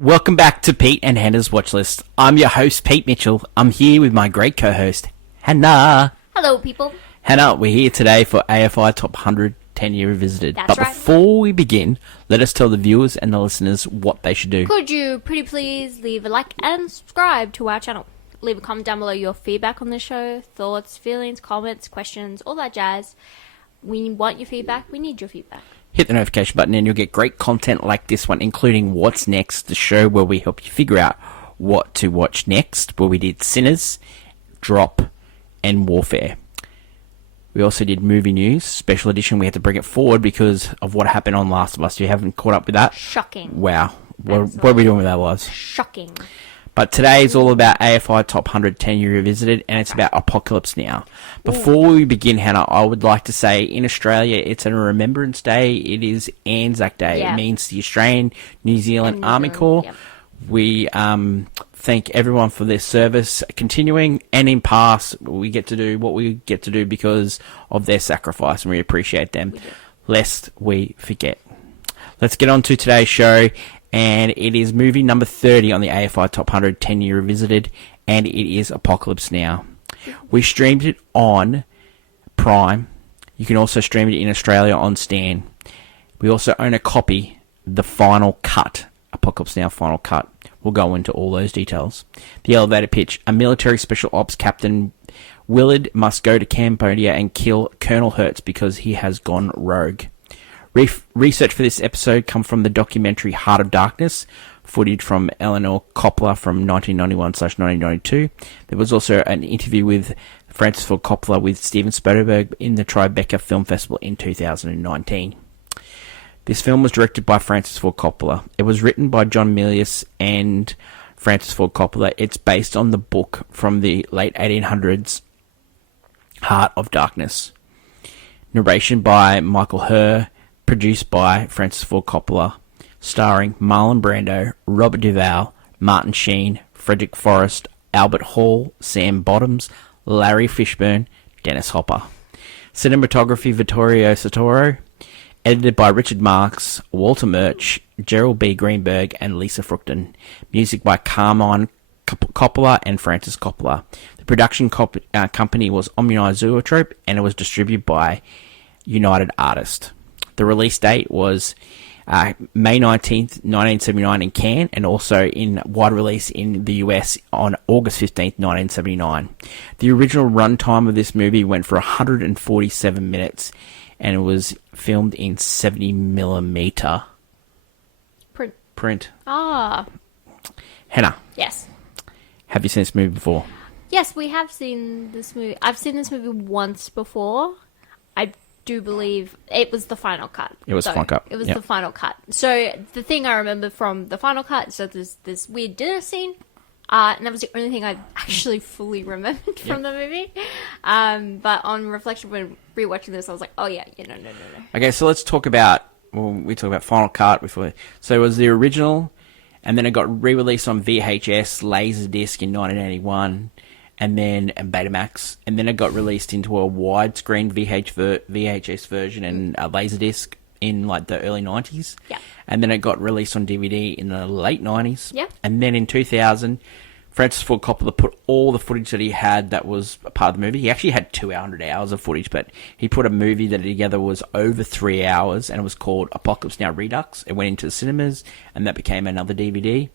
Welcome back to Pete and Hannah's Watch List. I'm your host, Pete Mitchell. I'm here with my great co-host, Hannah. Hello, people. Hannah, we're here today for AFI Top 100 10-Year Revisited. That's but right. before we begin, let us tell the viewers and the listeners what they should do. Could you pretty please leave a like and subscribe to our channel? Leave a comment down below your feedback on the show, thoughts, feelings, comments, questions, all that jazz. We want your feedback. We need your feedback. Hit the notification button and you'll get great content like this one, including What's Next, the show where we help you figure out what to watch next, where we did Sinners, Drop, and Warfare. We also did Movie News, special edition. We had to bring it forward because of what happened on Last of Us. You haven't caught up with that? Shocking. Wow. What are we doing with our lives? Shocking. But today is all about AFI Top 100 10-Year Revisited, and it's about Apocalypse Now. Before we begin, Hannah, I would like to say in Australia, it's a Remembrance Day. It is Anzac Day. Yeah. It means the Australian New Zealand Army Corps. Yep. We thank everyone for their service continuing, and in past, we get to do what we get to do because of their sacrifice, and we appreciate them, lest we forget. Let's get on to today's show. And it is movie number 30 on the AFI Top 100 10-Year Revisited, and it is Apocalypse Now. We streamed it on Prime. You can also stream it in Australia on Stan. We also own a copy, the final cut, Apocalypse Now Final Cut. We'll go into all those details. The elevator pitch. A military special ops captain, Willard, must go to Cambodia and kill Colonel Hertz because he has gone rogue. Research for this episode come from the documentary Heart of Darkness, footage from Eleanor Coppola from 1991/1992. There was also an interview with Francis Ford Coppola with Steven Spielberg in the Tribeca Film Festival in 2019. This film was directed by Francis Ford Coppola. It was written by John Milius and Francis Ford Coppola. It's based on the book from the late 1800s, Heart of Darkness. Narration by Michael Herr. Produced by Francis Ford Coppola, starring Marlon Brando, Robert Duvall, Martin Sheen, Frederick Forrest, Albert Hall, Sam Bottoms, Larry Fishburne, Dennis Hopper. Cinematography Vittorio Sotoro. Edited by Richard Marx, Walter Murch, Gerald B. Greenberg, and Lisa Fruchton. Music by Carmine Coppola and Francis Coppola. The production company was Omni Zoetrope, and it was distributed by United Artists. The release date was May 19th, 1979 in Cannes, and also in wide release in the US on August 15th, 1979. The original runtime of this movie went for 147 minutes, and it was filmed in 70mm print. Ah. Hannah. Yes. Have you seen this movie before? Yes, we have seen this movie. I've seen this movie once before. I do believe it was the final cut. It was the final cut. It was Yep. the final cut. So the thing I remember from the final cut, so there's this weird dinner scene, and that was the only thing I actually fully remembered from the movie. But on reflection, when rewatching this, I was like, oh yeah, no. Okay, so let's talk about, we talked about Final Cut before. So it was the original, and then it got re-released on VHS, Laserdisc in 1981, and then Betamax, and then it got released into a widescreen VHS version and a Laserdisc in like the early 90s. Yeah. And then it got released on DVD in the late 90s. Yeah. And then in 2000, Francis Ford Coppola put all the footage that he had that was a part of the movie. He actually had 200 hours of footage, but he put a movie that together was over 3 hours, and it was called Apocalypse Now Redux. It went into the cinemas, and that became another DVD.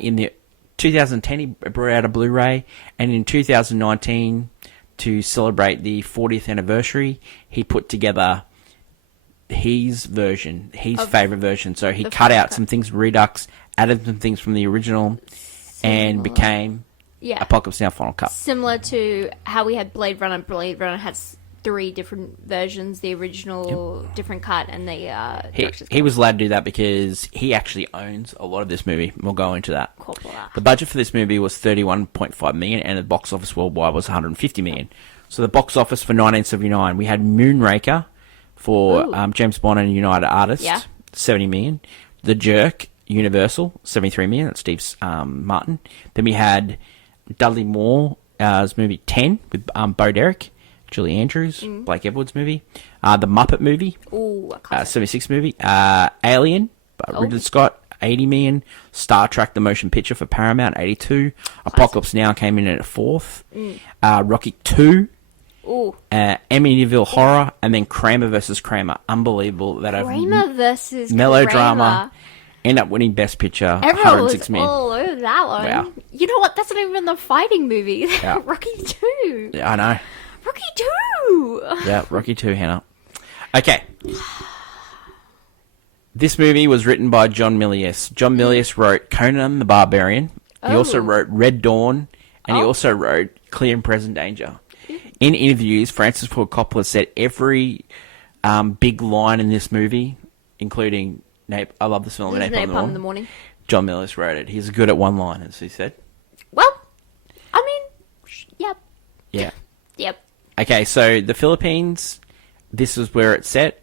In the 2010, he brought out a Blu-ray, and in 2019, to celebrate the 40th anniversary, he put together his version, his favourite version. So he cut out some things, Redux, added some things from the original, and became Apocalypse Now Final Cut. Similar to how we had Blade Runner. Blade Runner has 3 different versions, the original, different cut, and the director's cut. He was allowed to do that because he actually owns a lot of this movie. We'll go into that. Coppola. The budget for this movie was $31.5 million, and the box office worldwide was $150 million. So the box office for 1979, we had Moonraker for James Bond and United Artists, $70 million. The Jerk, Universal, $73 million. That's Steve Martin. Then we had Dudley Moore's movie 10 with Bo Derek. Julie Andrews, Blake Edwards movie. The Muppet movie, 76 movie. Alien, Ridley Scott, $80 million. Star Trek: The Motion Picture for Paramount, $82. Apocalypse Now came in at fourth. Rocky 2. Ooh. Amityville Horror, and then Kramer versus Kramer. Unbelievable that Kramer versus melodrama Kramer. end up winning Best Picture. Everyone was $106 million. all over that one. Wow. You know what? That's not even the fighting movie. Yeah. Rocky 2. Yeah, I know. Rocky 2. Yeah, Rocky 2, Hannah. Okay. This movie was written by John Milius. John Milius wrote Conan the Barbarian. He also wrote Red Dawn, and he also wrote Clear and Present Danger. In interviews, Francis Ford Coppola said every big line in this movie, including I love this film, Napalm in the Morning. John Milius wrote it. He's good at one-liners, he said. Well, I mean, yep. Yeah. Yep. Okay, so the Philippines, this is where it's set.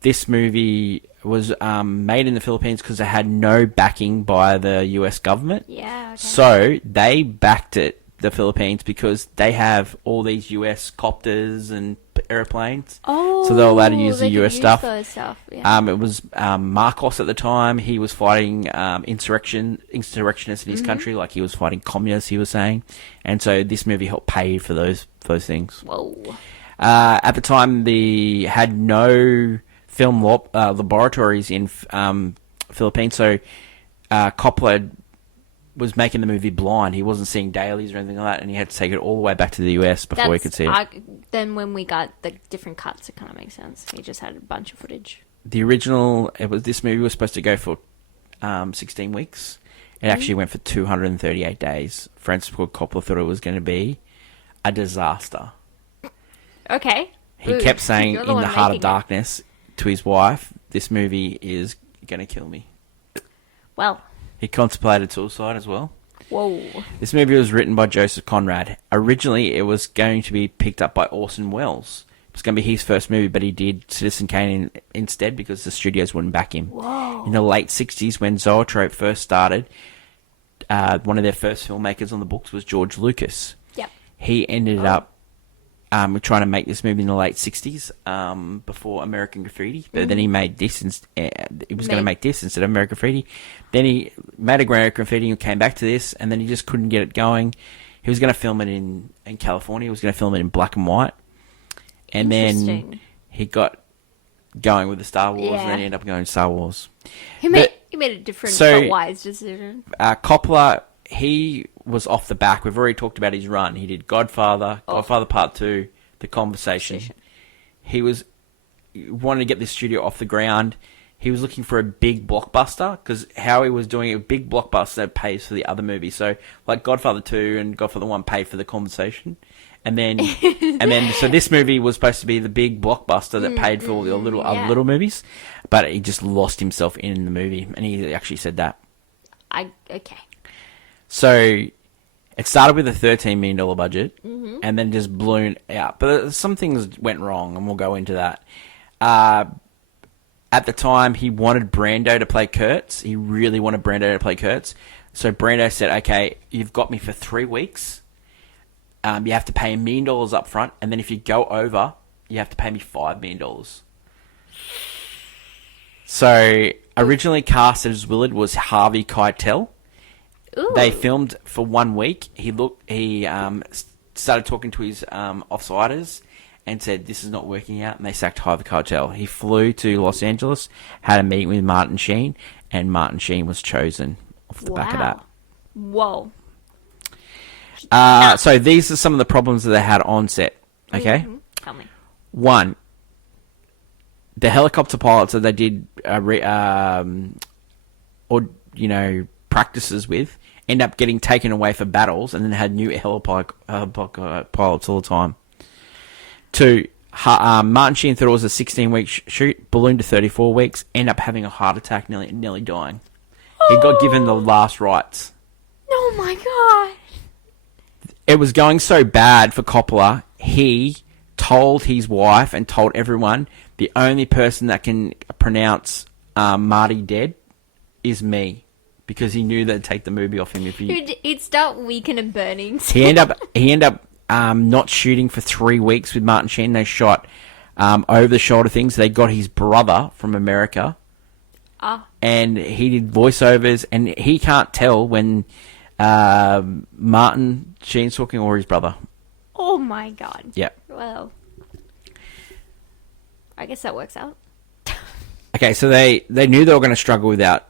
This movie was made in the Philippines because it had no backing by the US government. Yeah, okay. So they backed it, the Philippines, because they have all these US copters and airplanes. Oh, so they're allowed to use the US stuff. Those stuff. Yeah. It was Marcos at the time. He was fighting insurrectionists in his country, like he was fighting communists, he was saying. And so this movie helped pay for those things. Whoa. At the time, they had no film laboratories in Philippines, so Coppola was making the movie blind. He wasn't seeing dailies or anything like that, and he had to take it all the way back to the US before he could see it. Then when we got the different cuts, it kind of makes sense. He just had a bunch of footage. The original, this movie was supposed to go for 16 weeks. It actually went for 238 days. Francis Ford Coppola thought it was going to be a disaster. Okay. He kept saying in the Heart of Darkness to his wife, this movie is going to kill me. Well. He contemplated suicide as well. Whoa. This movie was written by Joseph Conrad. Originally, it was going to be picked up by Orson Welles. It was going to be his first movie, but he did Citizen Kane instead because the studios wouldn't back him. Whoa. In the late 60s, when Zoetrope first started, one of their first filmmakers on the books was George Lucas. Yep. He ended up trying to make this movie in the late 60s before American Graffiti. But then he made this. He was going to make this instead of American Graffiti. Then he made American Graffiti and came back to this, and then he just couldn't get it going. He was going to film it in California. He was going to film it in black and white. And then he got going with the Star Wars, and then he ended up going to Star Wars. He made a different but wise decision. Coppola, he was off the back. We've already talked about his run. He did Godfather Part 2, The Conversation. He wanted to get this studio off the ground. He was looking for a big blockbuster, because how he was doing it, a big blockbuster that pays for the other movies. So, like Godfather 2 and Godfather 1 paid for The Conversation. And then, so this movie was supposed to be the big blockbuster that paid for all the other little movies, but he just lost himself in the movie, and he actually said that. Okay. So, it started with a $13 million budget, and then just blew out. But some things went wrong, and we'll go into that. At the time, he wanted Brando to play Kurtz. He really wanted Brando to play Kurtz. So Brando said, okay, you've got me for 3 weeks. You have to pay $1 million up front, and then if you go over, you have to pay me $5 million. So, originally cast as Willard was Harvey Keitel. Ooh. They filmed for 1 week. He started talking to his offsiders and said, this is not working out, and they sacked Harvey Keitel. He flew to Los Angeles, had a meeting with Martin Sheen, and Martin Sheen was chosen off the back of that. Whoa. So these are some of the problems that they had on set. Okay? Tell me. 1, the helicopter pilots that they did practices with end up getting taken away for battles, and then had new helicopter pilots all the time. 2, Martin Sheen thought it was a 16-week shoot, ballooned to 34 weeks, end up having a heart attack, nearly dying. He got given the last rites. Oh my god. It was going so bad for Coppola, he told his wife and told everyone, the only person that can pronounce Marty dead is me, because he knew they'd take the movie off him if he... He'd start weakening and burning. He ended up not shooting for 3 weeks with Martin Sheen. They shot over the shoulder things. They got his brother from America And he did voiceovers, and he can't tell when Martin Sheen's talking or his brother. Oh my god. Yeah. Well, I guess that works out. Okay, so they knew they were going to struggle without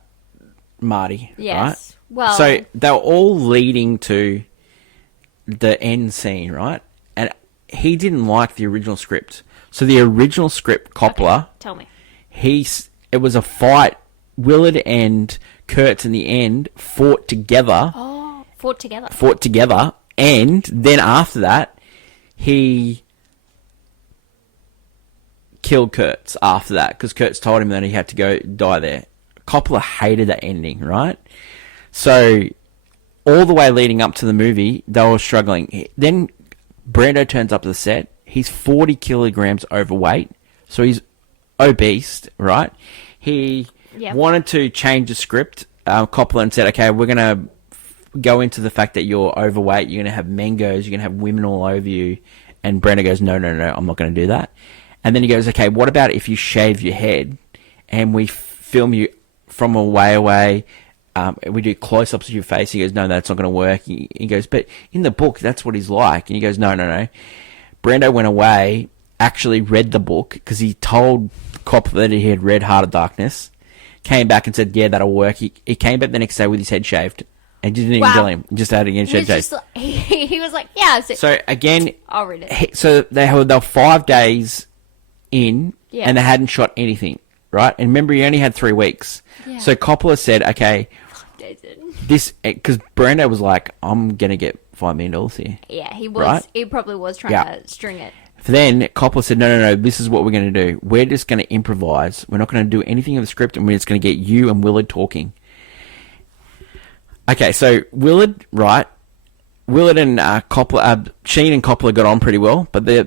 Marty, Yes. right? Well, So they were all leading to the end scene, right? And he didn't like the original script. So the original script, Coppola, okay, tell me. it was a fight. Willard and Kurtz in the end fought together. Oh, fought together, and then after that, he killed Kurtz after that, because Kurtz told him that he had to go die there. Coppola hated that ending, right? So, all the way leading up to the movie, they were struggling. Then, Brando turns up to the set. He's 40 kilograms overweight, so he's obese, right? He wanted to change the script. Coppola and said, okay, we're going to go into the fact that you're overweight, you're going to have mangoes, you're going to have women all over you. And Brando goes, no, I'm not going to do that. And then he goes, okay, what about if you shave your head and we film you from a way away, we do close-ups of your face? He goes, no, that's not going to work. He goes, but in the book, that's what he's like. And he goes, no. Brando went away, actually read the book, because he told Coppola that he had read Heart of Darkness, came back and said, yeah, that'll work. He came back the next day with his head shaved. And didn't even tell him. Just had his head shaved. He was like, yeah. So again, I'll read it. So they were 5 days in, and they hadn't shot anything, right? And remember, he only had 3 weeks. Yeah. So Coppola said, okay, this, because Brando was like, I'm going to get $5 million here. Yeah, he was. Right? He probably was trying to string it. Then Coppola said, no, this is what we're going to do. We're just going to improvise. We're not going to do anything of the script, and we're just going to get you and Willard talking. Okay, so Willard, right? Willard and Coppola, Sheen and Coppola got on pretty well, but the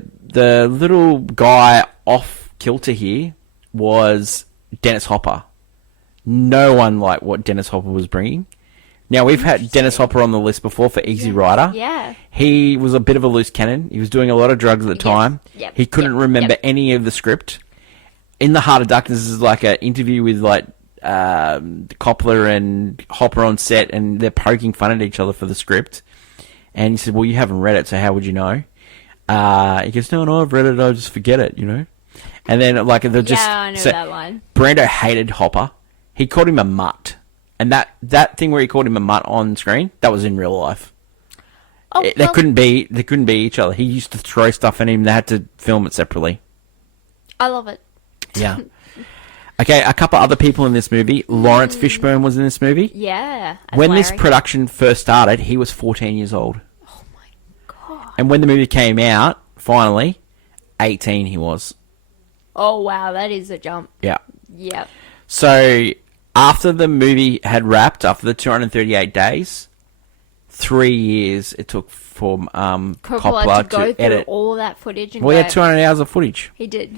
little guy off kilter here was Dennis Hopper. No one liked what Dennis Hopper was bringing. Now, we've had Dennis Hopper on the list before for Easy Rider. Yeah. He was a bit of a loose cannon. He was doing a lot of drugs at the time. Yep. He couldn't remember any of the script. In the Heart of Darkness is like an interview with like Coppola and Hopper on set, and they're poking fun at each other for the script. And he said, well, you haven't read it, so how would you know? He goes, no, I've read it, I'll just forget it, you know? And then, like, they're just... Yeah, I know that line. Brando hated Hopper. He called him a mutt. And that thing where he called him a mutt on screen, that was in real life. Oh, they couldn't be each other. He used to throw stuff at him. They had to film it separately. I love it. Yeah. Okay, a couple other people in this movie. Lawrence Fishburne was in this movie. Yeah. When Larry. this production first started, he was 14 years old. Oh my god. And when the movie came out, finally, 18 he was. Oh wow, that is a jump. Yeah. Yep. So, after the movie had wrapped, after the 238 days, 3 years it took for Coppola to go through edit all that footage. And he had 200 hours of footage. He did.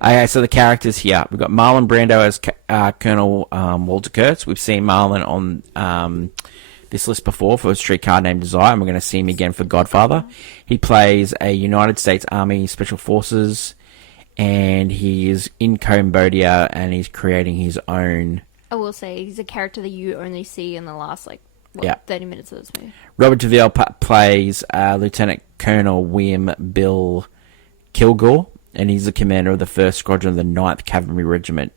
Okay, so the characters here. We've got Marlon Brando as Colonel Walter Kurtz. We've seen Marlon on this list before for A Streetcar Named Desire, and we're going to see him again for Godfather. He plays a United States Army Special Forces, and he is in Cambodia, and he's creating his own... I will say, he's a character that you only see in the last, 30 minutes of this movie. Robert Duvall plays Lieutenant Colonel William Bill Kilgore, and he's the commander of the 1st Squadron of the 9th Cavalry Regiment.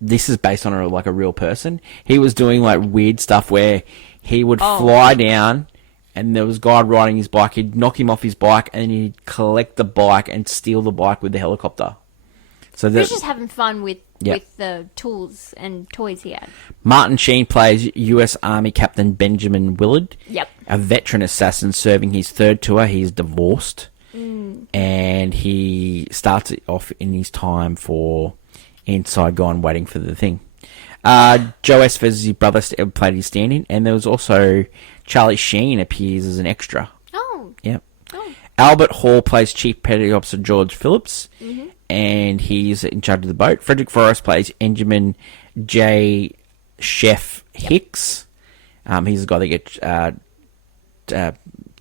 This is based on a real person. He was doing weird stuff where he would fly down, and there was a guy riding his bike. He'd knock him off his bike, and then he'd collect the bike and steal the bike with the helicopter. So he was just having fun with the tools and toys he had. Martin Sheen plays U.S. Army Captain Benjamin Willard. Yep. A veteran assassin serving his 3rd tour. He's divorced. And he starts off in his time for Inside Gone, waiting for the thing. Joe Estevez, his brother, played his stand-in. And there was also Charlie Sheen appears as an extra. Oh. Yep. Oh. Albert Hall plays Chief Petty Officer George Phillips. Mm-hmm. And he's in charge of the boat. Frederick Forrest plays Benjamin J. Chef Hicks. He's the guy that gets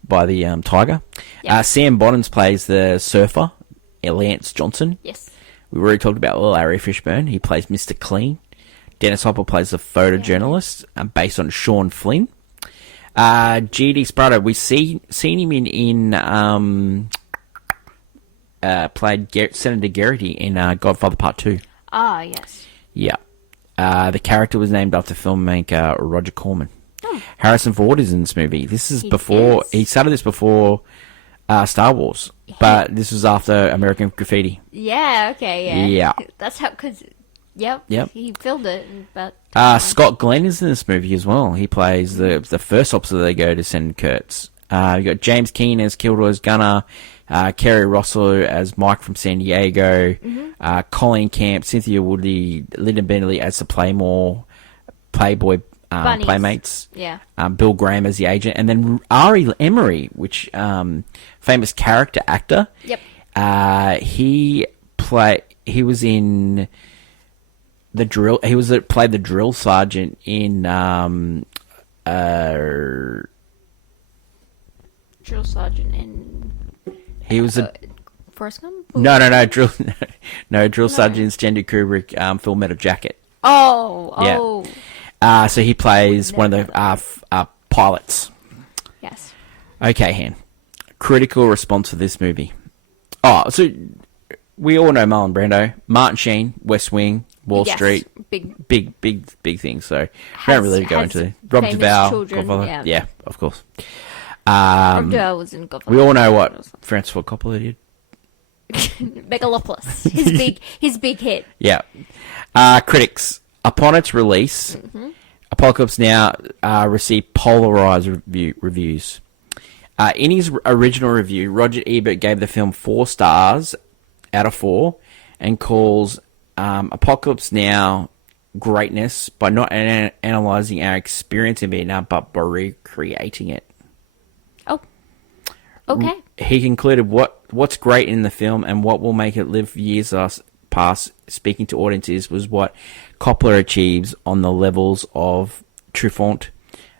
by the tiger. Yep. Sam Bottoms plays the surfer, Lance Johnson. Yes. We've already talked about Larry Fishburne. He plays Mr. Clean. Dennis Hopper plays the photojournalist, based on Sean Flynn. G.D. Sprato, we've seen him played Senator Garrity in Godfather Part 2. Ah, yes. Yeah. The character was named after filmmaker Roger Corman. Oh. Harrison Ford is in this movie. This is he started this before Star Wars, but this was after American Graffiti. Yeah, okay, yeah. Yeah. That's how, because, yep, he filmed it. But Scott Glenn is in this movie as well. He plays the first officer they go to send Kurtz. You got James Keane as Kilroy's gunner, Kerry Russell as Mike from San Diego, Colleen Camp, Cynthia Woodley, Lyndon Bentley as the Playboy Playmates. Yeah. Bill Graham as the agent, and then Ari Emery, which famous character actor. Yep. He was in the drill. He played the drill sergeant in Drill sergeant in. He was Forrest Gump? No, drill sergeant in Stanley Kubrick film Metal Jacket. Oh. Yeah. So he plays one of the pilots. Yes. Okay, Han. Critical response for this movie. Oh, so we all know Marlon Brando, Martin Sheen, West Wing, Wall Street, big things. So we don't really go into Rob Duvall, Godfather. Yeah, of course. Rob Duvall was in Godfather. We all know what Francis Ford Coppola did. Megalopolis, his big hit. Yeah. Critics. Upon its release, Apocalypse Now received polarized reviews. In his original review, Roger Ebert gave the film 4 stars out of 4 and calls Apocalypse Now greatness by not analysing our experience in Vietnam, but by recreating it. Oh, okay. He concluded what's great in the film and what will make it live for years past, speaking to audiences, was what Coppola achieves on the levels of Truffaut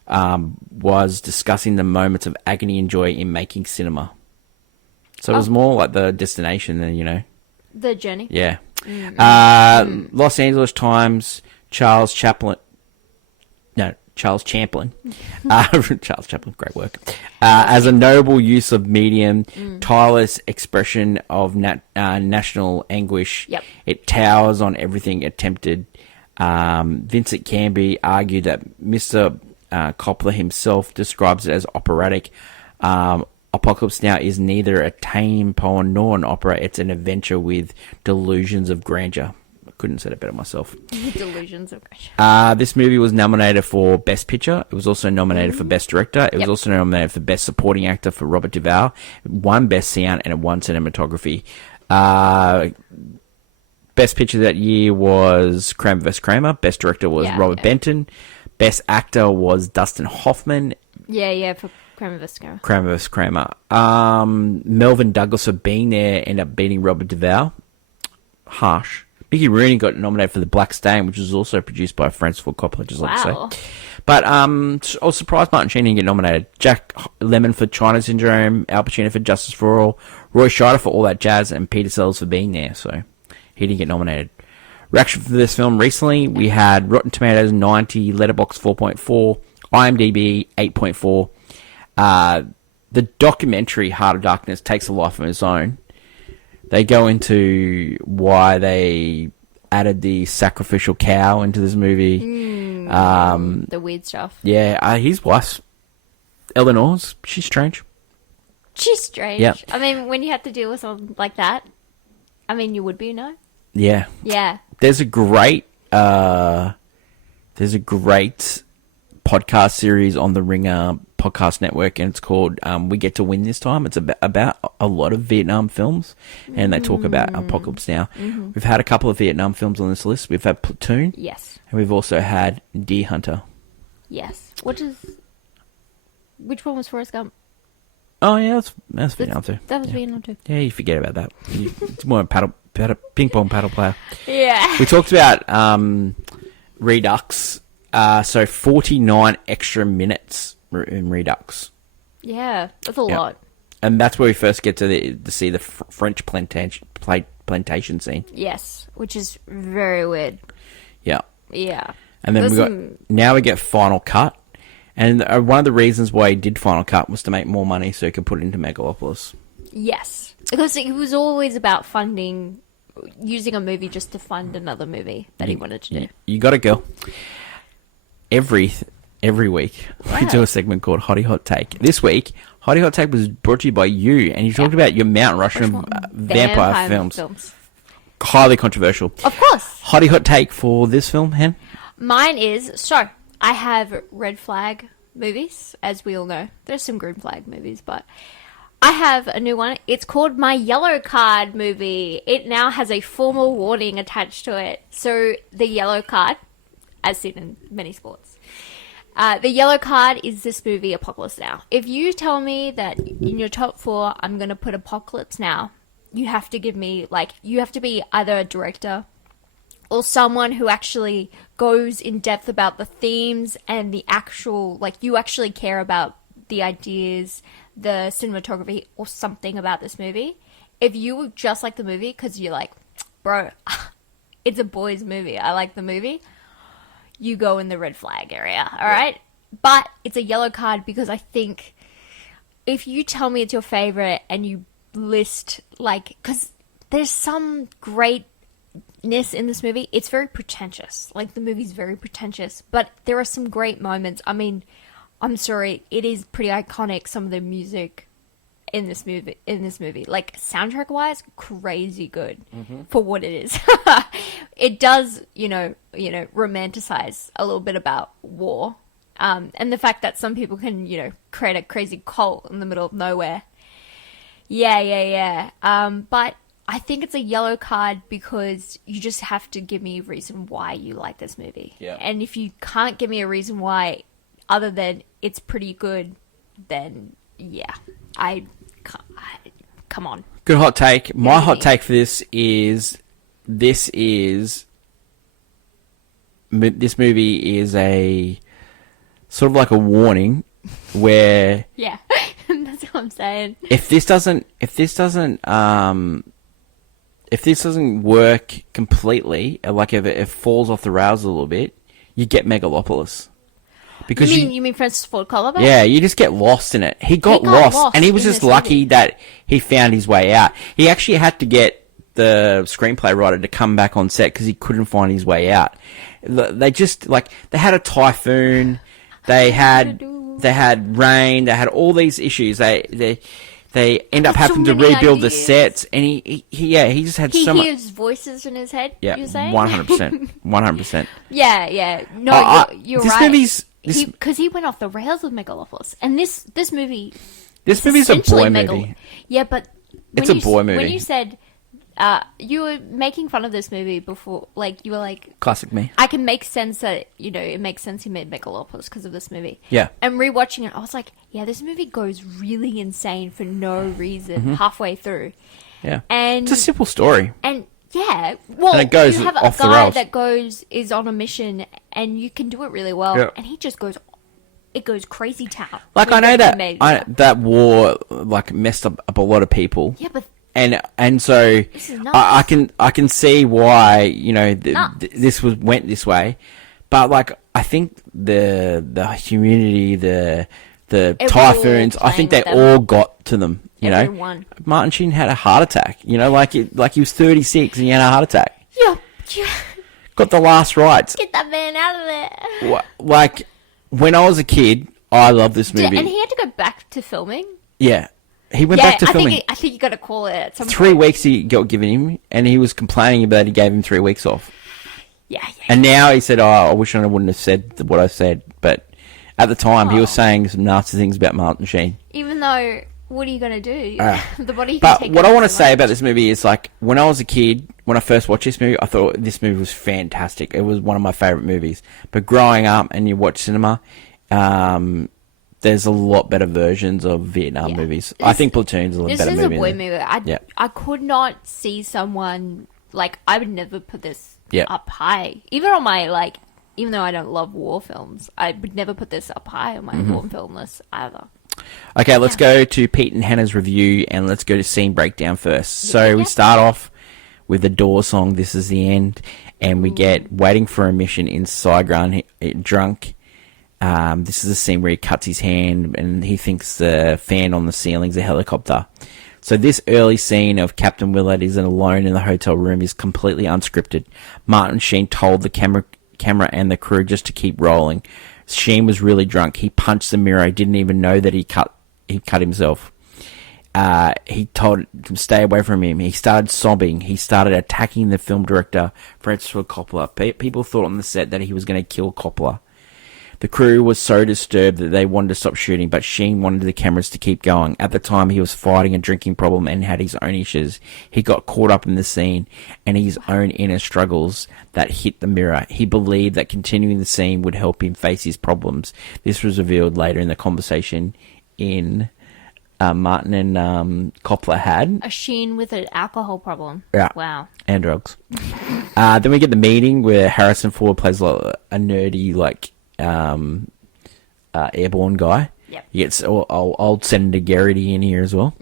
was discussing the moments of agony and joy in making cinema. So it was more like the destination than, the journey. Yeah. Los Angeles Times, Charles Chaplin. Charles Chaplin, great work. As a noble use of medium, tireless expression of national anguish. Yep. It towers on everything attempted. Vincent Canby argued that Mr. Coppola himself describes it as operatic. Apocalypse Now is neither a tame poem nor an opera. It's an adventure with delusions of grandeur. Couldn't say it better myself. Delusions of grandeur. This movie was nominated for Best Picture. It was also nominated for Best Director. It was also nominated for Best Supporting Actor for Robert Duvall. It won Best Sound and it won Cinematography. Best Picture that year was Kramer vs. Kramer. Best Director was Robert Benton. Best Actor was Dustin Hoffman. Yeah, for Kramer vs. Kramer. Kramer vs. Kramer. Melvin Douglas for Being There ended up beating Robert Duvall. Harsh. Mickey Rooney got nominated for The Black Stain, which was also produced by Francis Ford Coppola, just like to say. But I was surprised Martin Sheen didn't get nominated. Jack Lemmon for China Syndrome, Al Pacino for Justice for All, Roy Scheider for All That Jazz, and Peter Sellers for Being There, so he didn't get nominated. Reaction for this film recently, we had Rotten Tomatoes 90, Letterboxd 4.4, IMDb 8.4. The documentary Heart of Darkness takes a life of its own. They go into why they added the sacrificial cow into this movie. The weird stuff. Yeah, his wife, Eleanor's, she's strange. She's strange. Yeah. I mean, when you have to deal with something like that, I mean, you would be, no? Yeah. Yeah. There's a great podcast series on the Ringer podcast network, and it's called We Get to Win This Time. It's about a lot of Vietnam films, and they talk about Apocalypse Now. We've had a couple of Vietnam films on this list. We've had Platoon. Yes. And we've also had Deer Hunter. Yes. Which one was Forrest Gump? Oh, yeah, that's Vietnam too. That was Vietnam too. Yeah, you forget about that. It's more a ping pong paddle player. Yeah. We talked about Redux. So 49 extra minutes in Redux. Yeah, that's a lot. And that's where we first get to see the French plantation scene. Yes, which is very weird. Yeah. Yeah. And then now we get Final Cut. And one of the reasons why he did Final Cut was to make more money so he could put it into Megalopolis. Yes. Because it was always about using a movie just to fund another movie that he wanted to do. You got it, girl. Every week, we do a segment called Hottie Hot Take. This week, Hottie Hot Take was brought to you by you, and you talked about your Mount Rushmore vampire films. Highly controversial. Of course. Hottie Hot Take for this film, Hen? Mine is, so, I have red flag movies, as we all know. There's some green flag movies, but I have a new one. It's called My Yellow Card movie. It now has a formal warning attached to it. So, the yellow card, as seen in many sports. The yellow card is this movie, Apocalypse Now. If you tell me that in your top 4, I'm going to put Apocalypse Now, you have to give me, you have to be either a director or someone who actually goes in depth about the themes and the actual, you actually care about the ideas, the cinematography, or something about this movie. If you just like the movie because you're like, bro, it's a boys' movie, I like the movie, you go in the red flag area, all right? But it's a yellow card because I think if you tell me it's your favorite and you list, because there's some greatness in this movie, it's very pretentious. The movie's very pretentious, but there are some great moments. I mean, I'm sorry, it is pretty iconic, some of the music in this movie. Soundtrack wise, crazy good for what it is. It does, romanticize a little bit about war, and the fact that some people can, create a crazy cult in the middle of nowhere. Yeah. But I think it's a yellow card because you just have to give me a reason why you like this movie. Yeah. And if you can't give me a reason why, other than it's pretty good, then yeah, come on. Good hot take. My hot take for this movie is a sort of like a warning where yeah, that's what I'm saying. If this doesn't work completely, if it falls off the rails a little bit, you get Megalopolis. Because you mean Francis Ford Coppola? Yeah, you just get lost in it. He got lost, and he was just lucky that he found his way out. He actually had to get the screenplay writer to come back on set because he couldn't find his way out. They just they had a typhoon, they had rain, they had all these issues. They end up having to rebuild the sets, and he just had so much. He hears voices in his head. Yeah, you're saying 100%, 100%. Yeah. No, you're this right. Movie's because he went off the rails with Megalopolis, and this movie. This movie's a boy movie. Yeah, but it's a boy movie. When you said you were making fun of this movie before, you were like, classic me. I can make sense that it makes sense he made Megalopolis because of this movie. Yeah. And rewatching it, I was like, yeah, this movie goes really insane for no reason halfway through. Yeah. And it's a simple story. And yeah, well, and it goes you have off a the guy rails. that is on a mission, and you can do it really well, and he just goes. It goes crazy town. I know that war messed up a lot of people. Yeah, but and so I can see why this went this way, but I think the humidity, the typhoons, I think they all got to them. Everyone. Martin Sheen had a heart attack. He was 36 and he had a heart attack. Yeah. Got the last rites. Get that man out of there. When I was a kid, I loved this movie. Yeah, and he had to go back to filming. Yeah. He went back to filming. I think you got to call it at some 3 point. weeks he got given him, and he was complaining about he gave him 3 weeks off. Yeah. And now he said, I wish I wouldn't have said what I said. But at the time, he was saying some nasty things about Martin Sheen. Even though, what are you going to do? The body but can take what I want to so say much. about this movie is, when I was a kid, when I first watched this movie, I thought this movie was fantastic. It was one of my favourite movies. But growing up and you watch cinema, there's a lot better versions of Vietnam movies. I think Platoon's a better movie. This is a boy movie. I could not see someone, I would never put this up high. Even on my, even though I don't love war films, I would never put this up high on my war film list either. Okay, let's go to Pete and Hannah's review, and let's go to scene breakdown first. So we start off with the Doors song, This Is the End. And we get waiting for a mission in Saigon, drunk. This is a scene where he cuts his hand and he thinks the fan on the ceiling's a helicopter. So this early scene of Captain Willard is alone in the hotel room is completely unscripted. Martin Sheen told the camera and the crew just to keep rolling. Sheen was really drunk. He punched the mirror. He didn't even know that he cut himself. He told him to stay away from him. He started sobbing. He started attacking the film director, Francis Ford Coppola. People thought on the set that he was going to kill Coppola. The crew was so disturbed that they wanted to stop shooting, but Sheen wanted the cameras to keep going. At the time, he was fighting a drinking problem and had his own issues. He got caught up in the scene and his own inner struggles that hit the mirror. He believed that continuing the scene would help him face his problems. This was revealed later in the conversation in Martin and Coppola had. A Sheen with an alcohol problem. Yeah. Wow. And drugs. Then we get the meeting where Harrison Ford plays like a nerdy, airborne guy. Yep. He gets old Senator Garrity in here as well.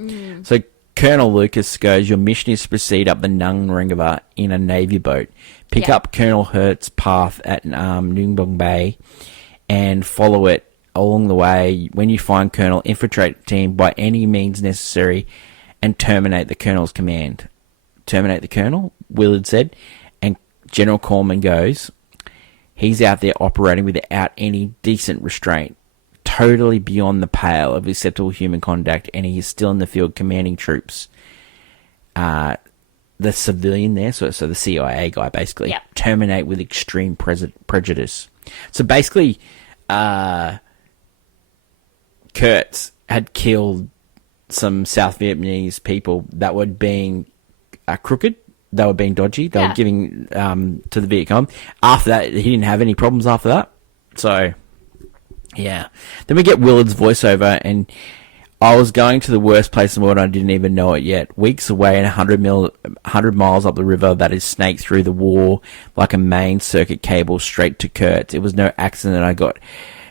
So Colonel Lucas goes, your mission is to proceed up the Nung River in a Navy boat. Pick up Colonel Hurt's path at Nung Bong Bay and follow it along the way. When you find Colonel, infiltrate the team by any means necessary and terminate the Colonel's command. Terminate the Colonel, Willard said. And General Corman goes, he's out there operating without any decent restraint, totally beyond the pale of acceptable human conduct, and he is still in the field commanding troops. The civilian there, so the CIA guy, basically, terminate with extreme prejudice. So basically, Kurtz had killed some South Vietnamese people that were being crooked. They were being dodgy. They were giving to the Viet Cong. After that, he didn't have any problems after that. So, yeah. Then we get Willard's voiceover, and I was going to the worst place in the world and I didn't even know it yet. Weeks away and 100 miles up the river that is snaked through the wall like a main circuit cable straight to Kurtz. It was no accident I got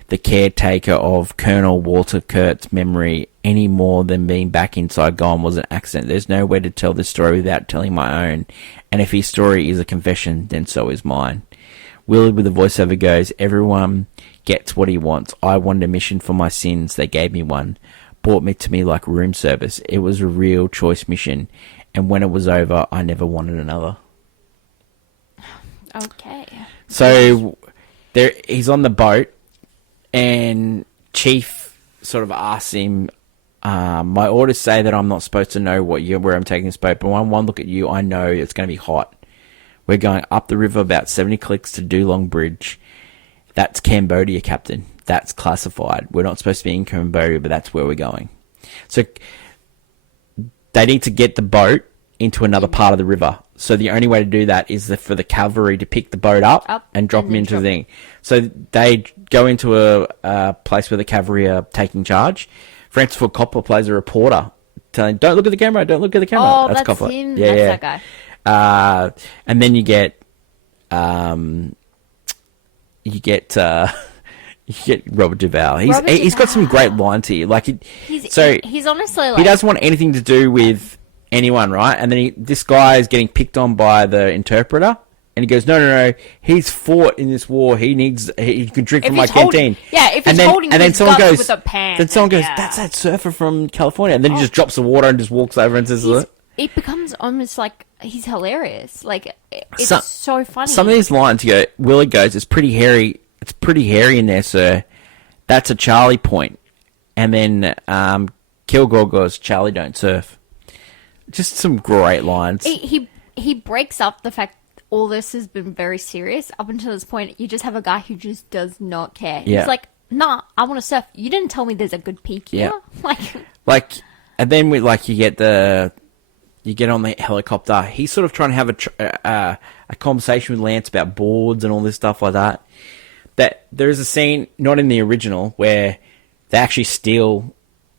the caretaker of Colonel Walter Kurtz's memory any more than being back inside Gone was an accident. There's no way to tell this story without telling my own. And if his story is a confession, then so is mine. Willard with the voiceover goes, everyone gets what he wants. I wanted a mission for my sins. They gave me one. Brought me to me like room service. It was a real choice mission. And when it was over, I never wanted another. Okay. So he's on the boat. And Chief sort of asks him, my orders say that I'm not supposed to know where I'm taking this boat, but when one look at you, I know it's going to be hot. We're going up the river about 70 clicks to Dulong Bridge. That's Cambodia, Captain. That's classified. We're not supposed to be in Cambodia, but that's where we're going. So they need to get the boat into another part of the river. So the only way to do that is for the cavalry to pick the boat up and drop them into the thing. So they go into a place where the cavalry are taking charge. Francis Ford Coppola plays a reporter telling, don't look at the camera, don't look at the camera. Oh, that's Coppola. Him. Yeah, that's that guy. And then you get Robert Duvall. He's got some great lines here. He's honestly like, he doesn't want anything to do with anyone, right? And then this guy is getting picked on by the interpreter, and he goes, "No, he's fought in this war. He can drink from my canteen." If he's holding his guts with a pan. Then someone goes, "That's that surfer from California," and then he just drops the water and just walks over and says, "It becomes almost like he's hilarious. Like it's so funny." Some of these lines, Willie goes, "It's pretty hairy. It's pretty hairy in there, sir. That's a Charlie point." And then Kilgore goes, "Charlie don't surf." Just some great lines. He breaks up the fact all this has been very serious up until this point. You just have a guy who just does not care. Yeah. He's like, "Nah, I want to surf. You didn't tell me there's a good peak here." Yeah. And then you get on the helicopter. He's sort of trying to have a conversation with Lance about boards and all this stuff like that. That there is a scene, not in the original, where they actually steal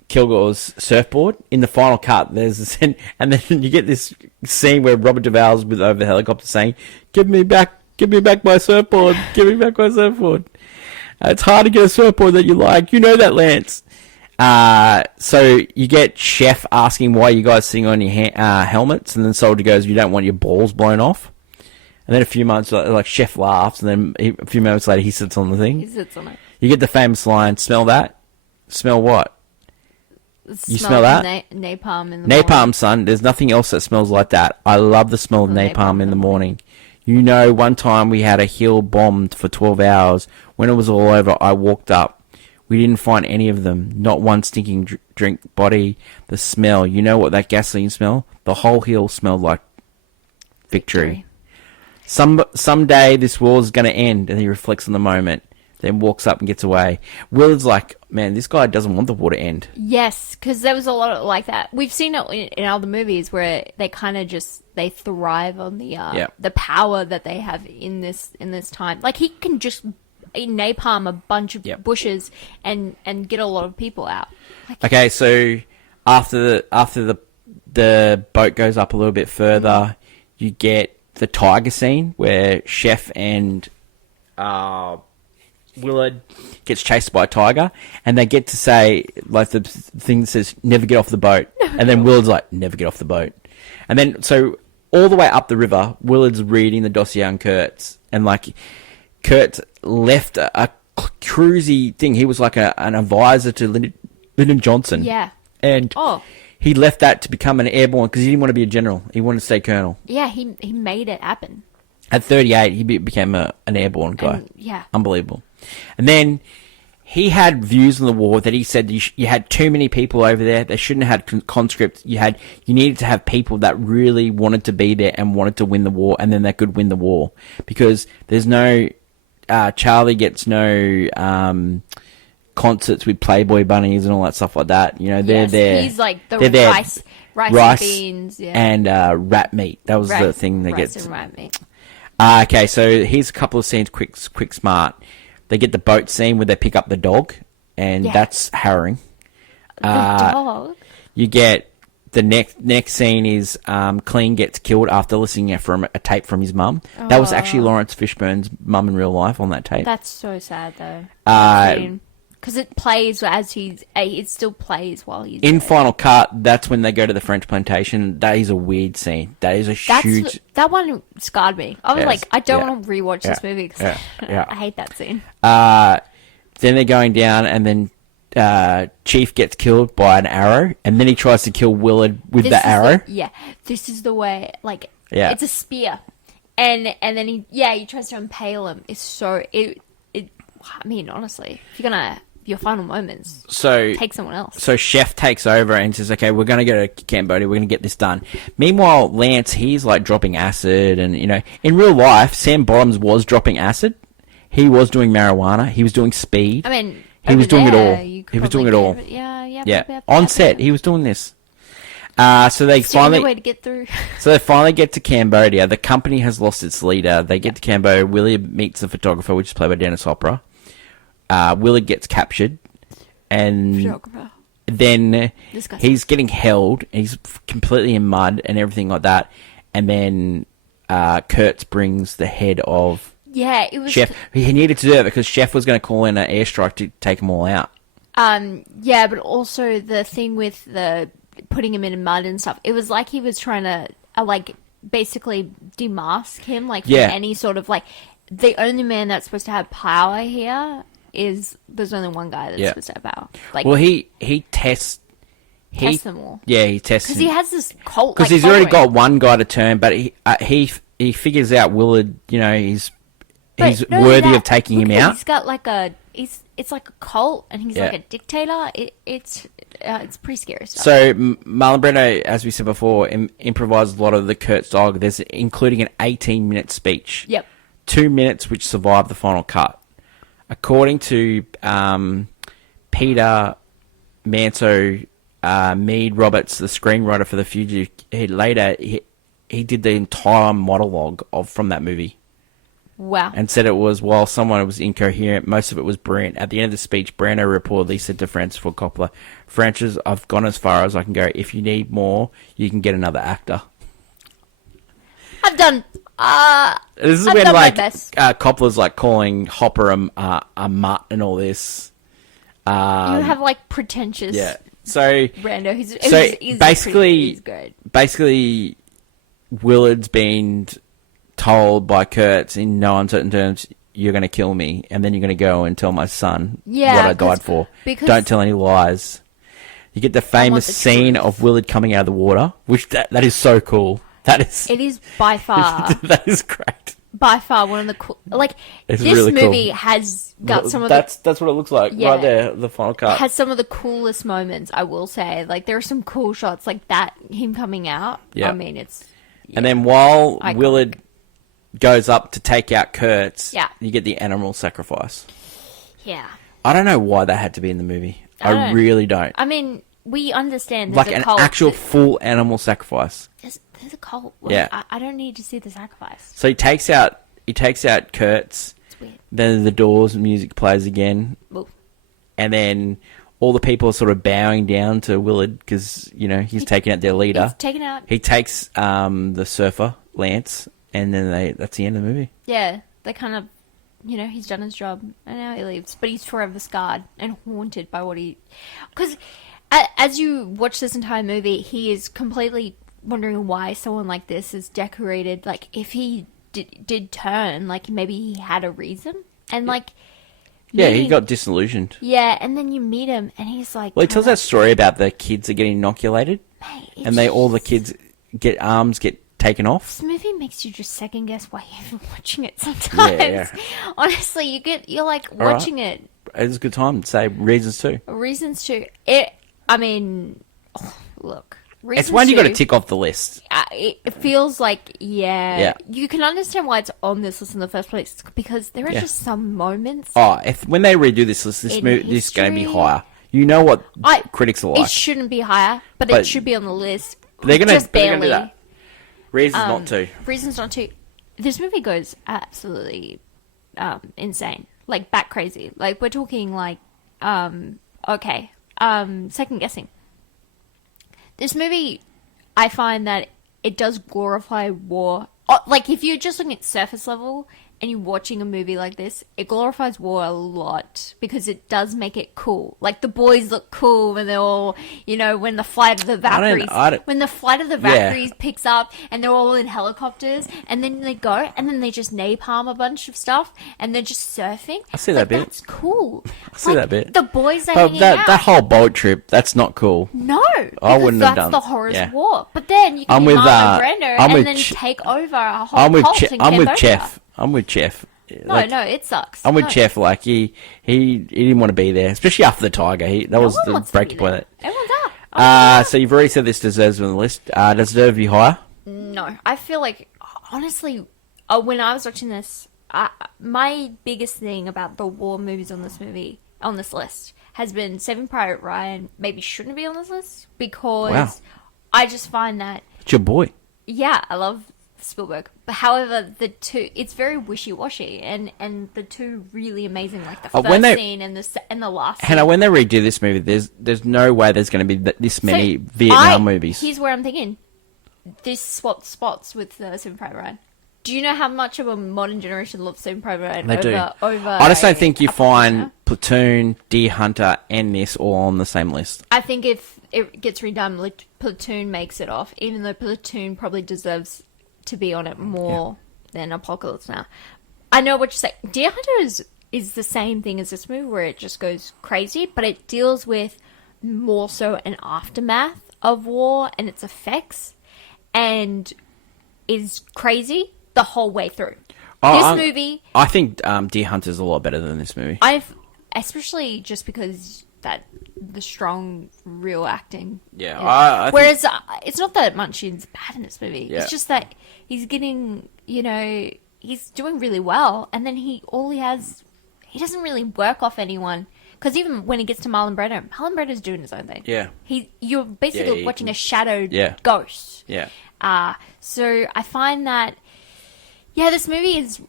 Kilgore's surfboard. In the final cut, there's a scene, and then you get this scene where Robert Duvall's over the helicopter saying, give me back my surfboard, give me back my surfboard. It's hard to get a surfboard that you like. You know that, Lance. So you get Chef asking why you guys sitting on your helmets, and then Soldier goes, "You don't want your balls blown off." And then a few months like Chef laughs, and then a few moments later he sits on the thing. He sits on it. You get the famous line, "Smell that? Smell what? You smell that? Napalm in the Napalm, morning. son. There's nothing else that smells like that. I love the smell of napalm in the morning. You know, one time we had a hill bombed for 12 hours. When it was all over, I walked up. We didn't find any of them. Not one stinking drink body. The smell. You know what that gasoline smell? The whole hill smelled like victory. Someday this war is going to end." And he reflects on the moment. Then walks up and gets away. Willard's like, "Man, this guy doesn't want the war to end." Yes, because there was a lot of like that. We've seen it in other movies where they kind of they thrive on the power that they have in this time. Like he can just napalm a bunch of bushes and get a lot of people out. Like, okay, so after the boat goes up a little bit further, you get the tiger scene where Chef and Willard gets chased by a tiger, and they get to say, like, the thing that says, "Never get off the boat." And then Willard's like, "Never get off the boat." And then, so, all the way up the river, Willard's reading the dossier on Kurtz, and, like, Kurtz left a cruisy thing. He was like an advisor to Lyndon Johnson. Yeah. And he left that to become an airborne, because he didn't want to be a general. He wanted to stay colonel. Yeah, he made it happen. At 38, he became an airborne guy. Yeah. Unbelievable. And then he had views on the war that he said you had too many people over there. They shouldn't have had conscripts. You needed to have people that really wanted to be there and wanted to win the war, and then they could win the war. Because there's no... Charlie gets no concerts with Playboy bunnies and all that stuff like that. You know, they're there. He's like the rice and beans. Yeah. And rat meat. That was the thing that gets... Rice and rat meat. Okay, so here's a couple of scenes, quick, smart. They get the boat scene where they pick up the dog, and that's harrowing. The dog? You get the next scene is Clean gets killed after listening from a tape from his mum. That was actually Lawrence Fishburne's mum in real life on that tape. That's so sad, though. Because it plays as it still plays while he's in dead. Final Cut. That's when they go to the French plantation. That is a weird scene. That is huge. That one scarred me. I was like, I don't want to rewatch this movie because I hate that scene. Then they're going down, and then Chief gets killed by an arrow, and then he tries to kill Willard with the arrow. This is the way. Like, it's a spear, and then he tries to impale him. It's so I mean, honestly, if you're gonna your final moments, take someone else. So Chef takes over and says, "Okay, we're going to go to Cambodia. We're going to get this done." Meanwhile, Lance, he's like dropping acid, and you know, in real life, Sam Bottoms was dropping acid. He was doing marijuana. He was doing speed. I mean, he was doing it all. He was doing it all. Yeah. On set, he was doing this. So they finally way to get through. So they finally get to Cambodia. The company has lost its leader. They get to Cambodia. William meets the photographer, which is played by Dennis Hopper. Willard gets captured, and then he's getting held. He's completely in mud and everything like that. And then Kurtz brings the head of Chef. He needed to do it because Chef was going to call in an airstrike to take them all out. But also the thing with the putting him in mud and stuff. It was like he was trying to basically demask him, from any sort of the only man that's supposed to have power here. There's only one guy that's supposed to have power. He tests them all. Yeah, he tests because he has this cult. Because he's already got one guy to turn, but he figures out Willard. You know, he's worthy of taking him out. He's got it's like a cult, and he's like a dictator. It's pretty scary stuff. So Marlon Brando, as we said before, improvised a lot of the Kurtz dialogue. There's including an 18-minute speech. Yep. 2 minutes, which survived the final cut. According to Peter Manso, Mead Roberts, the screenwriter for The Fugitive, he did the entire monologue from that movie. Wow. And said it was, while someone was incoherent, most of it was brilliant. At the end of the speech, Brando reportedly said to Francis Ford Coppola, "Francis, I've gone as far as I can go. If you need more, you can get another actor." I've done... this is when Coppola's calling Hopper a mutt and all this. You have like pretentious Yeah. So rando. He's basically, Willard's been told by Kurtz in no uncertain terms, "You're going to kill me, and then you're going to go and tell my son what I died for. Don't tell any lies." You get the famous scene of Willard coming out of the water, which that is so cool. It is by far. That is great. By far one of the cool. Like it's this really movie cool. has got some of that's what it looks like right there. The final cut has some of the coolest moments. I will say, like there are some cool shots like that. Him coming out. Yeah. I mean, it's. Yeah. And then while Iconic. Willard goes up to take out Kurtz, Yeah. you get the animal sacrifice. Yeah. I don't know why that had to be in the movie. I really don't. I mean, we understand Like there's an a cult actual full animal sacrifice. There's a cult. Yeah. I don't need to see the sacrifice. So he takes out Kurtz. It's weird. Then the Doors music plays again. Ooh. And then all the people are sort of bowing down to Willard because, he's taking out their leader. He's taken out. He takes the surfer, Lance, and then that's the end of the movie. Yeah. They kind of, he's done his job and now he leaves. But he's forever scarred and haunted by what he... Because as you watch this entire movie, he is completely wondering why someone like this is decorated. Like, if he did turn, like, maybe he had a reason. And, like... Yeah, he got disillusioned. Yeah, and then you meet him, and he's like... Well, he tells that story about the kids that get inoculated. Mate, and all the kids get taken off. This movie makes you just second guess why you're even watching it sometimes. Yeah. Honestly, you're like watching it. It's a good time to say reasons too. Reasons to look. It's one you got to tick off the list. It feels like, you can understand why it's on this list in the first place because there are just some moments. Oh, when they redo this list, this is going to be higher. You know what critics are like. It shouldn't be higher, but it should be on the list. They're going to do that. Reasons not to. Reasons not to. This movie goes absolutely insane, like bat crazy. Like we're talking like, second guessing. This movie, I find that it does glorify war. Like if you're just looking at surface level and you're watching a movie like this, it glorifies war a lot because it does make it cool. Like the boys look cool when they're all, when the flight of the Valkyries, picks up and they're all in helicopters and then they go and then they just napalm a bunch of stuff and they're just surfing. I see that bit. That's cool. I see that bit. The boys are hanging out. That whole boat trip, that's not cool. No, I wouldn't have done. That's the horrors of war. But then you can be Marlon Brando and then take over a whole cult in Cambodia. I'm with Chef. No, it sucks. I'm with Chef. Like he didn't want to be there, especially after the tiger. That was the breaking point. Everyone's up. So you've already said this deserves on the list. Does it deserve to be higher? No, I feel like honestly, when I was watching this, my biggest thing about the war movies on this list has been Saving Private Ryan. Maybe shouldn't be on this list because I just find that it's your boy. Yeah, I love Spielberg. But however, it's very wishy-washy, and the two really amazing, like the first scene and the last scene. Hannah, when they redo this movie, there's no way there's going to be this many Vietnam movies. Here's where I'm thinking. This swapped spots with Saving Private Ryan. Do you know how much of a modern generation loves Saving Private Ryan over I just don't think you find Platoon, Deer Hunter, and this all on the same list. I think if it gets redone, Platoon makes it off, even though Platoon probably deserves to be on it more than Apocalypse Now. I know what you're saying. Deer Hunter is the same thing as this movie where it just goes crazy, but it deals with more so an aftermath of war and its effects and is crazy the whole way through. Movie... I think Deer Hunter is a lot better than this movie. Especially just because the strong real acting. Yeah. I whereas it's not that Munchin's bad in this movie. Yeah. It's just that he's getting, he's doing really well, and then he doesn't really work off anyone. Because even when he gets to Marlon Brando's doing his own thing. Yeah. You're basically watching a shadowed ghost. Yeah. So I find that, this movie is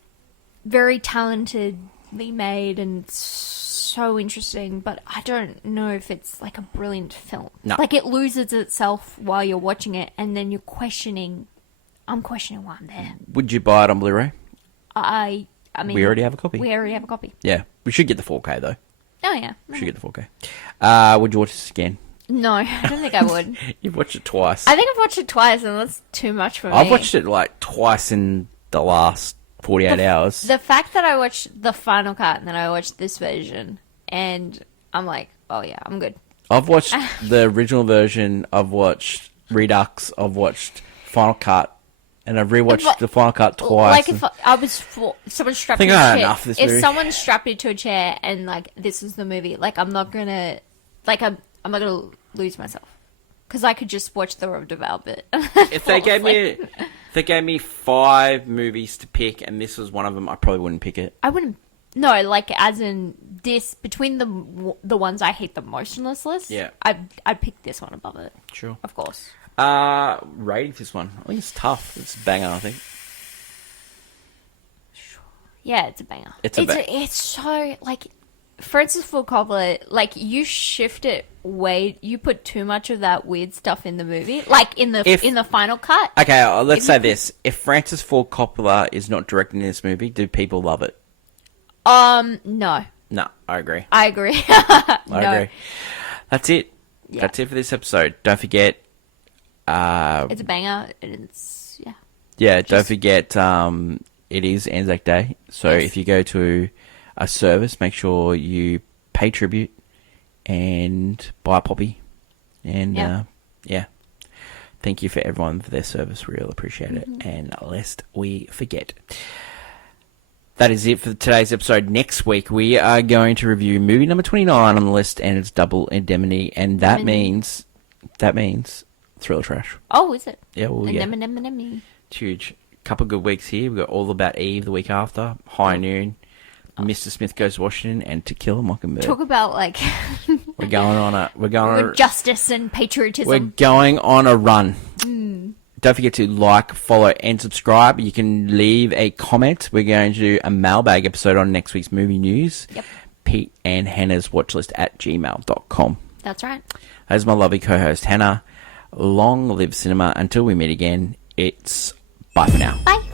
very talentedly made and so interesting, but I don't know if it's like a brilliant film. No. Like it loses itself while you're watching it, and then you're questioning. I'm questioning why I'm there. Would you buy it on Blu-ray? I mean, we already have a copy. We already have a copy. Yeah, we should get the 4K though. Oh yeah. Should get the 4K. Would you watch this again? No, I don't think I would. You've watched it twice. I think I've watched it twice, and that's too much for me. I've watched it like twice in the last 48 hours. The fact that I watched the final cut and then I watched this version, and I'm like, oh yeah, I'm good. I've watched the original version. I've watched Redux. I've watched Final Cut. And I've rewatched the Final Cut twice. Like if I was someone strapped I think me to I a had chair. enough of this If movie. someone strapped me to a chair and like this is the movie, like I'm not gonna, like I'm not gonna lose myself because I could just watch the Rob Deval bit. If they gave me 5 movies to pick, and this was one of them, I probably wouldn't pick it. I wouldn't. No, like as in this between the ones I hate the most on this list. Yeah. I'd pick this one above it. Sure. Of course. Rating for this one. I think it's tough. It's a banger, I think. Yeah, it's a banger. It's so like Francis Ford Coppola. Like you shift it way. You put too much of that weird stuff in the movie. Like in the final cut. Okay, let's say this: if Francis Ford Coppola is not directing this movie, do people love it? No. No, I agree. I agree. I agree. That's it. Yeah. That's it for this episode. Don't forget. It's a banger. It's yeah. Yeah, don't forget. It is Anzac Day, so Yes. if you go to a service, make sure you pay tribute and buy a poppy. And yeah, thank you for everyone for their service. Real appreciate it. And lest we forget. That is it for today's episode. Next week, we are going to review movie number 29 on the list, and it's Double Indemnity, and that means Thriller Trash. Oh, is it? Yeah, well, yeah. Anemone. It's huge. Couple of good weeks here. We've got All About Eve the week after, High Noon, Mr. Smith Goes to Washington, and To Kill a Mockingbird. Talk about like We're going on justice and patriotism. We're going on a run. Don't forget to like, follow, and subscribe. You can leave a comment. We're going to do a mailbag episode on next week's movie news. Yep. Pete and Hannah's watchlist at gmail.com. That's right. As my lovely co-host Hannah, long live cinema. Until we meet again, it's bye for now. Bye.